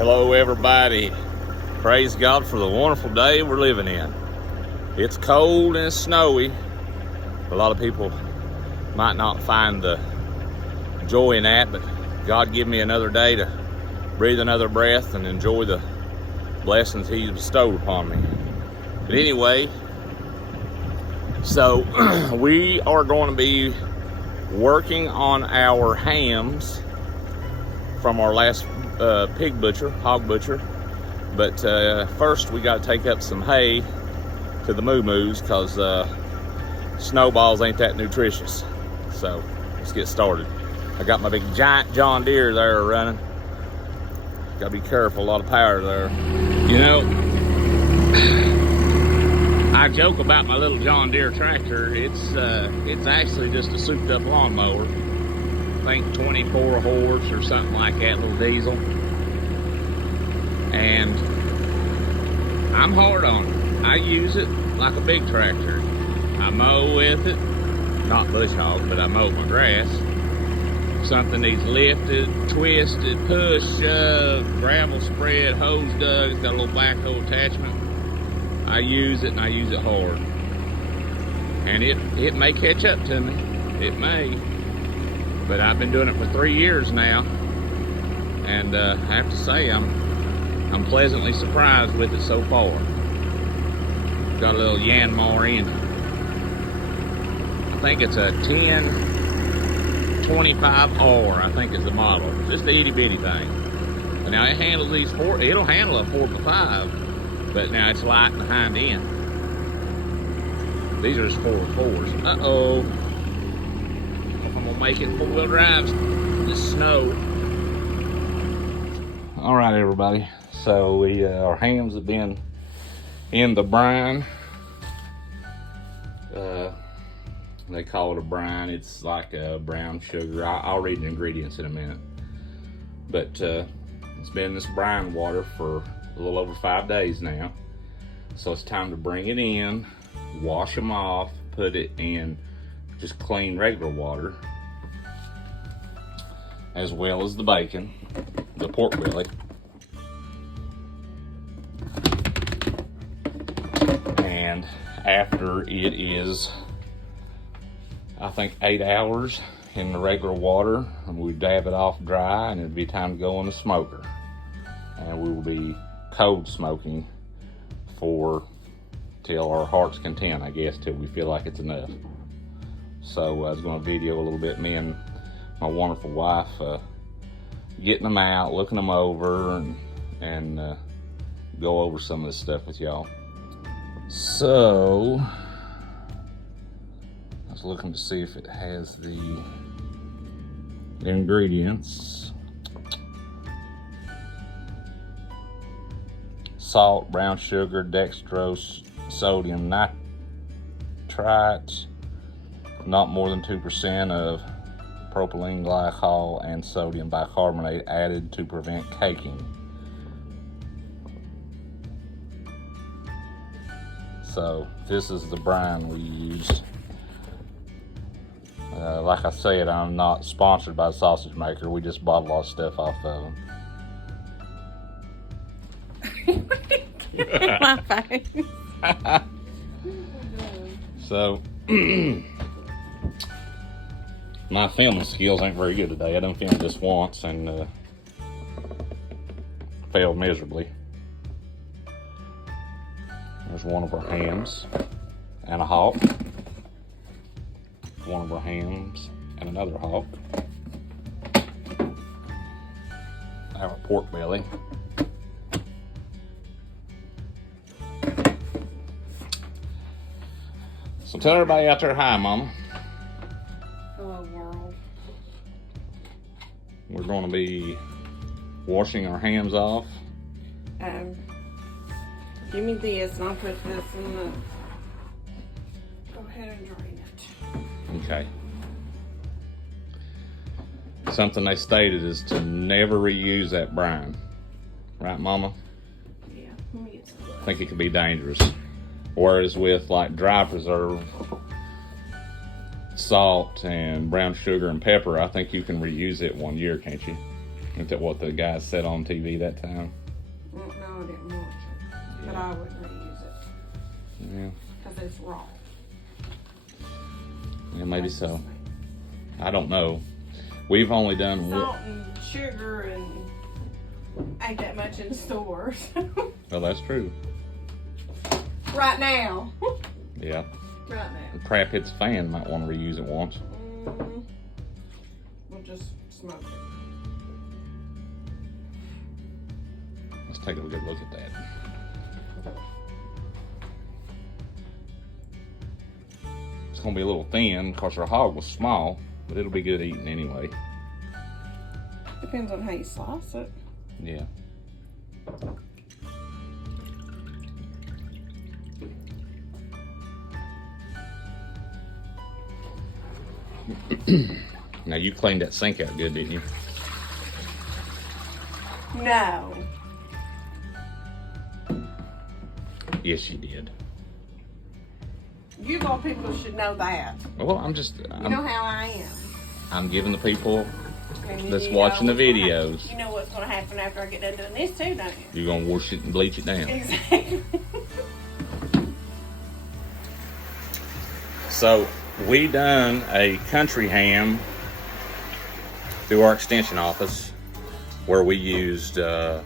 Hello everybody. Praise God for the wonderful day we're living in. It's cold and it's snowy. A lot of people might not find the joy in that, but God give me another day to breathe another breath and enjoy the blessings He's bestowed upon me. But anyway, so we are going to be working on our hams from our last hog butcher. But first we got to take up some hay to the moo-moos because snowballs ain't that nutritious. So let's get started. I got my big giant John Deere there running. Gotta be careful, a lot of power there. You know, I joke about my little John Deere tractor. It's actually just a souped up lawnmower. I think 24 horse or something like that, little diesel. And I'm hard on it. I use it like a big tractor. I mow with it, not bush hog, but I mow my grass. Something needs lifted, twisted, pushed, shoved, gravel spread, hose dug. It's got a little backhoe attachment. I use it and I use it hard. And it may catch up to me. It may. But I've been doing it for 3 years now. And I have to say I'm pleasantly surprised with it so far. Got a little Yanmar engine. I think it's a 1025R, I think is the model. Just a itty bitty thing. But now it handles these it'll handle a 4x5, but now it's light behind end. These are just 4x4s. Uh-oh. If I'm gonna make it 4-wheel drive this snow. All right, everybody. So our hams have been in the brine. They call it a brine. It's like a brown sugar. I'll read the ingredients in a minute. But it's been in this brine water for a little over 5 days now. So it's time to bring it in, wash them off, put it in just clean regular water, as well as the bacon, the pork belly. And after it is, I think 8 hours in the regular water, and we dab it off dry, and it'll be time to go in the smoker. And we will be cold smoking till our heart's content, I guess, till we feel like it's enough. So I was going to video a little bit, me and my wonderful wife getting them out, looking them over, and go over some of this stuff with y'all. So I was looking to see if it has the ingredients. Salt, brown sugar, dextrose, sodium nitrite, not more than 2% of propylene glycol and sodium bicarbonate added to prevent caking. So this is the brine we used. Like I said, I'm not sponsored by the sausage maker. We just bought a lot of stuff off of them. My face. So my filming skills ain't very good today. I done filmed this once and failed miserably. There's one of our hams and a hawk. One of our hams and another hawk. I have a pork belly. So tell everybody out there hi, Mama. Hello, world. We're going to be washing our hams off. Give me this and I'll put this in the... Go ahead and drain it. Okay. Something they stated is to never reuse that brine. Right, Mama? Yeah, let me get some. I think it can be dangerous. Whereas with like dry preserve, salt and brown sugar and pepper, I think you can reuse it 1 year, can't you? Isn't that what the guy said on TV that time? No, I didn't watch it. But I wouldn't reuse it. Yeah. Because it's raw. Yeah, maybe so. I don't know. We've only done salt and sugar and ain't that much in the stores. Well, that's true. Right now. Yeah. Right now. The crap hits fan. Might want to reuse it once. We'll just smoke it. Let's take a good look at that. It's gonna be a little thin because our hog was small, but it'll be good eating anyway. Depends on how you slice it. Yeah. Now you cleaned that sink out good, didn't you? No. Yes, you did. You all people should know that. Well, I'm You know how I am. I'm giving the people And that's you watching know the what's gonna videos. happen. You know what's going to happen after I get done doing this too, don't you? You're gonna wash it and bleach it down. Exactly. So we done a country ham through our extension office where we used the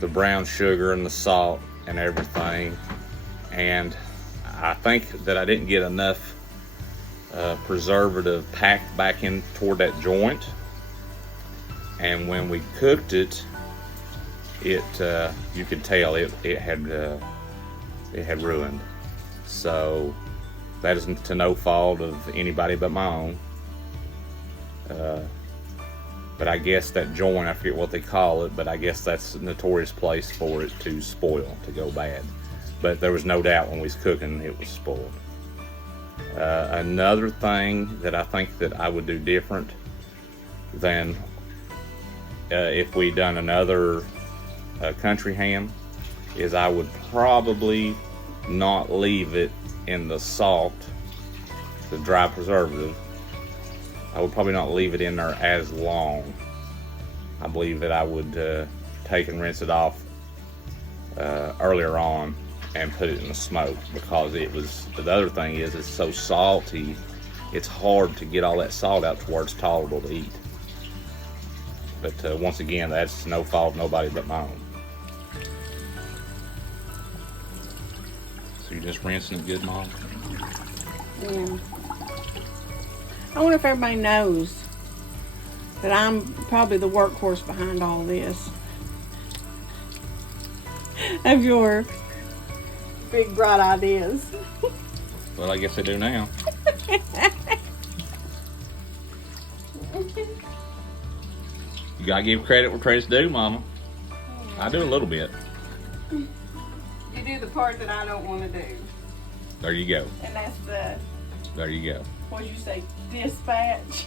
brown sugar and the salt and everything, and I think that I didn't get enough preservative packed back in toward that joint, and when we cooked it, you could tell it had ruined. So that is to no fault of anybody but my own. But I guess that joint, I forget what they call it, but I guess that's a notorious place for it to spoil, to go bad. But there was no doubt when we was cooking it was spoiled. Another thing that I think that I would do different than if we done another country ham is I would probably not leave it in the salt, the dry preservative. I would probably not leave it in there as long. I believe that I would take and rinse it off earlier on and put it in the smoke, because the other thing is it's so salty, it's hard to get all that salt out to where it's tolerable to eat. But once again, that's no fault of nobody but my own. So you're just rinsing it good, Mom? Yeah. I wonder if everybody knows that I'm probably the workhorse behind all this. Of your big bright ideas. Well, I guess they do now. You gotta give credit where credit's due, Mama. I do a little bit. You do the part that I don't want to do. There you go. And that's There you go. what you say, dispatch.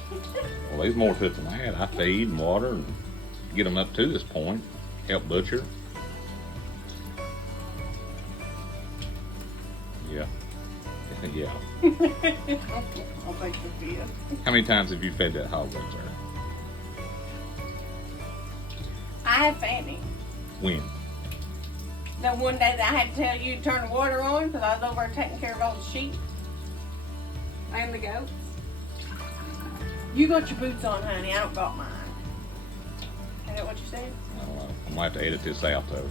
Well, there's more to it than that. I feed and water and get them up to this point. Help butcher. Yeah. Yeah. I'll take the fifth. How many times have you fed that hog up there? I have Fanny. When? The one day that I had to tell you to turn the water on because I was over there taking care of all the sheep and the goats. You got your boots on, honey. I don't got mine. Is that what you said? I don't know. I'm gonna have to edit this out though.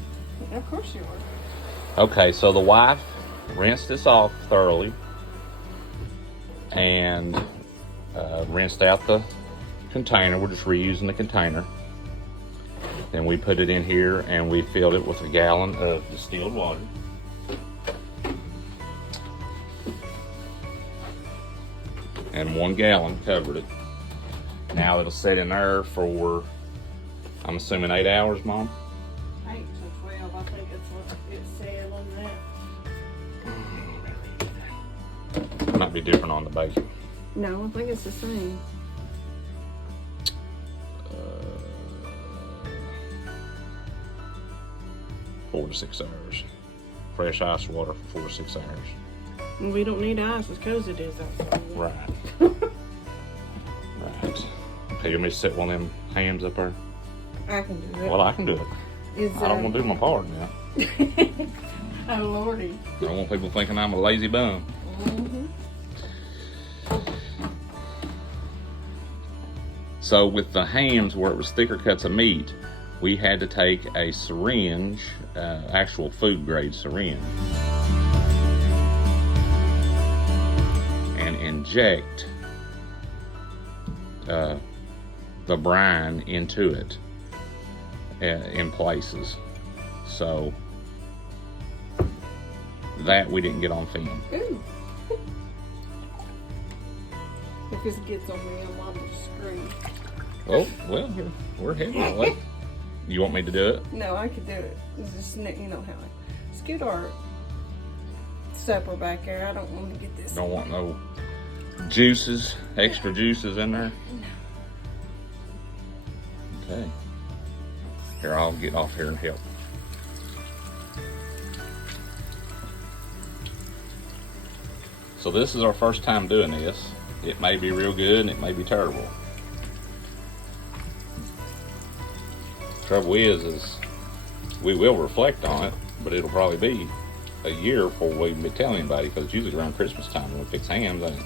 Of course you are. Okay, so the wife rinsed this off thoroughly and rinsed out the container. We're just reusing the container. Then we put it in here and we filled it with a gallon of distilled water. And 1 gallon covered it. Now it'll sit in there for, I'm assuming 8 hours, Mom? 8 to 12, I think it's what it said on that. Might be different on the bacon. No, I think it's the same. 4 to 6 hours. Fresh ice water for 4 to 6 hours. And we don't need ice as cold as it is outside. Right. Right. Okay, you want me to set one of them hams up there? I can do it. Well, I can do it. I don't want to do my part now. Oh, Lordy. I don't want people thinking I'm a lazy bum. Mm-hmm. So with the hams where it was thicker cuts of meat, we had to take a syringe, actual food grade syringe, and inject the brine into it in places. So that we didn't get on film. Ooh. If this gets on me, I'm on the screen. Oh, well, we're heading that way. You want me to do it? No, I could do it. It's just, you know how I scoot our supper back there. I don't want to get this. Don't want no juices, extra juices in there? Okay. Here, I'll get off here and help. So this is our first time doing this. It may be real good and it may be terrible. Trouble is we will reflect on it, but it'll probably be a year before we can tell anybody, because it's usually around Christmas time when we fix hams, ain't it?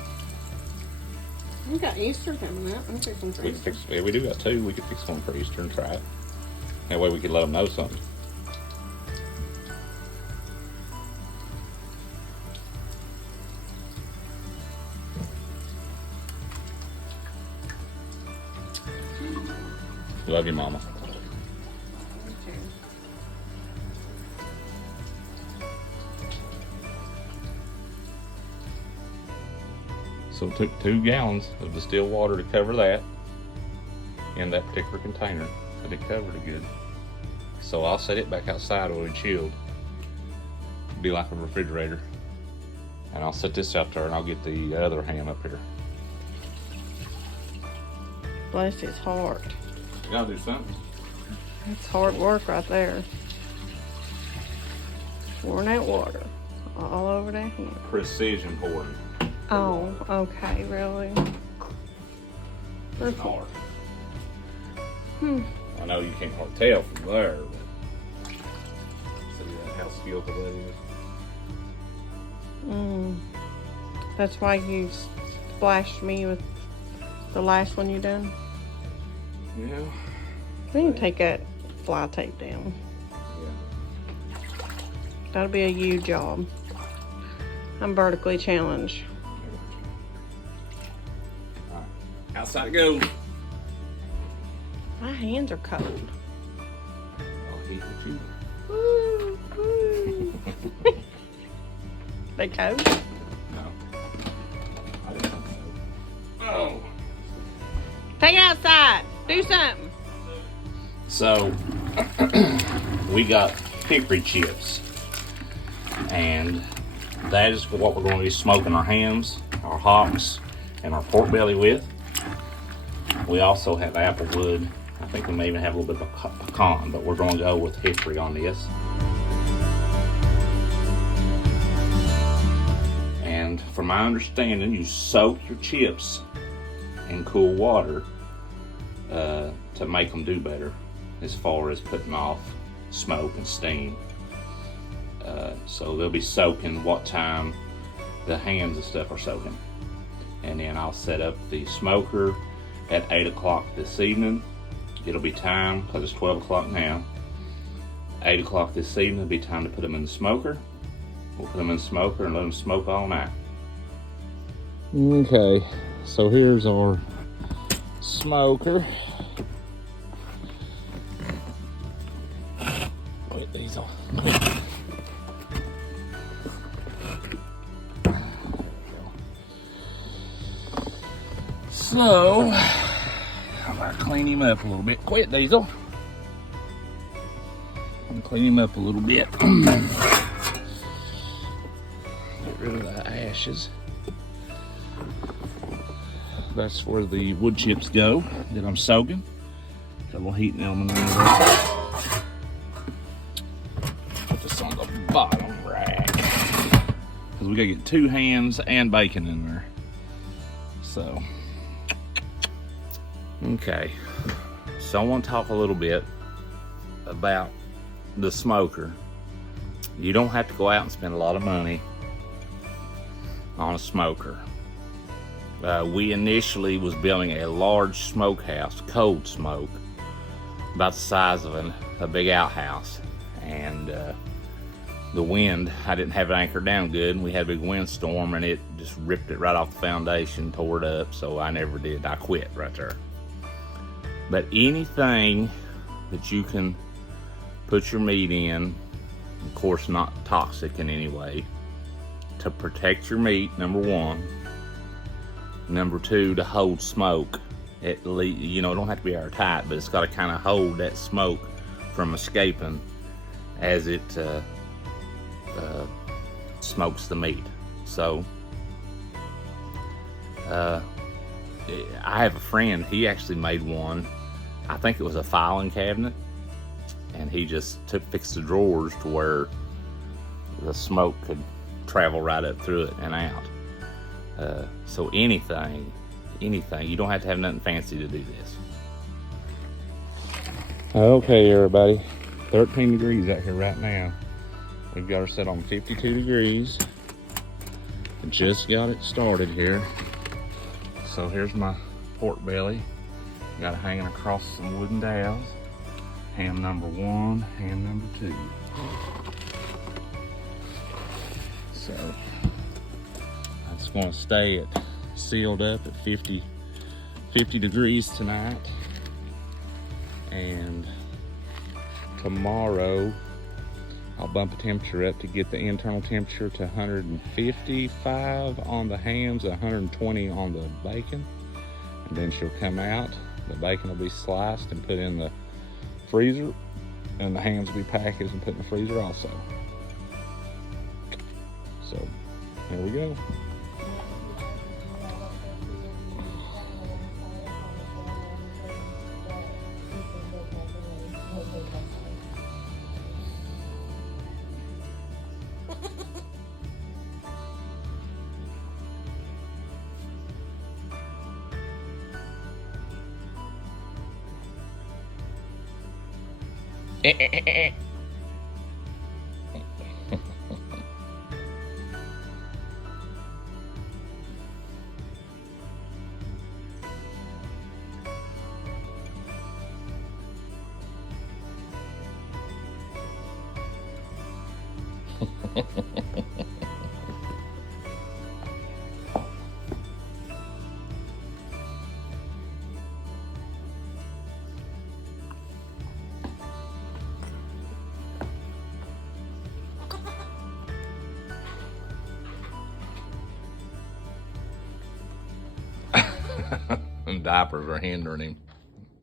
We got Easter coming up. I'm fixing for Easter. Yeah, we do got two. We could fix one for Easter and try it. That way we could let them know something. Love you, Mama. So it took 2 gallons of distilled water to cover that in that particular container, but it covered it good. So I'll set it back outside when it's chilled. It'll be like a refrigerator. And I'll set this out there and I'll get the other ham up here. Bless his heart. You gotta do something. That's hard work right there. Pouring that water all over that ham. Precision pouring. Oh, okay, really? It's hard. I know you can't hardly tell from there, but see how skillful that is. That's why you splashed me with the last one you done. Yeah. We can take that fly tape down. Yeah. That'll be a you job. I'm vertically challenged. All right. Outside it goes. My hands are cold. I'll heat with you. Woo, woo. They cold? No. I didn't think so. Oh. Take it outside. Do something. So, we got hickory chips. And that is what we're going to be smoking our hams, our hocks, and our pork belly with. We also have applewood. I think we may even have a little bit of pecan, but we're going to go with hickory on this. And from my understanding, you soak your chips in cool water to make them do better as far as putting off smoke and steam. So they'll be soaking what time the hams and stuff are soaking. And then I'll set up the smoker at 8 o'clock this evening. It'll be time, because it's 12 o'clock now. 8 o'clock this evening, it'll be time to put them in the smoker. We'll put them in the smoker and let them smoke all night. Okay, so here's our smoker. Put these on. So, I'm gonna clean him up a little bit. Quit, Diesel. I'm gonna clean him up a little bit. Get rid of the ashes. That's where the wood chips go that I'm soaking. Double heating element in there. Put this on the bottom rack. Because we gotta get 2 hams and bacon in there. So. Okay, So I want to talk a little bit about the smoker. You don't have to go out and spend a lot of money on a smoker. We initially was building a large smokehouse, cold smoke, about the size of a big outhouse. And the wind, I didn't have it anchored down good, and we had a big windstorm, and it just ripped it right off the foundation, tore it up, so I never did. I quit right there. But anything that you can put your meat in, of course not toxic in any way, to protect your meat, number one. Number two, to hold smoke. At least, you know, it don't have to be airtight, but it's got to kind of hold that smoke from escaping as it smokes the meat. So I have a friend, he actually made one. I think it was a filing cabinet, and he just fixed the drawers to where the smoke could travel right up through it and out. So anything, you don't have to have nothing fancy to do this. Okay, everybody, 13 degrees out here right now. We've got her set on 52 degrees. I just got it started here. So here's my pork belly. Got it hanging across some wooden dowels. Ham number 1, ham number 2. So it's going to stay sealed up at 50 degrees tonight. And tomorrow I'll bump the temperature up to get the internal temperature to 155 on the hams, 120 on the bacon. And then she'll come out. The bacon will be sliced and put in the freezer, and the hams will be packaged and put in the freezer also. So there we go. Diapers are hindering him.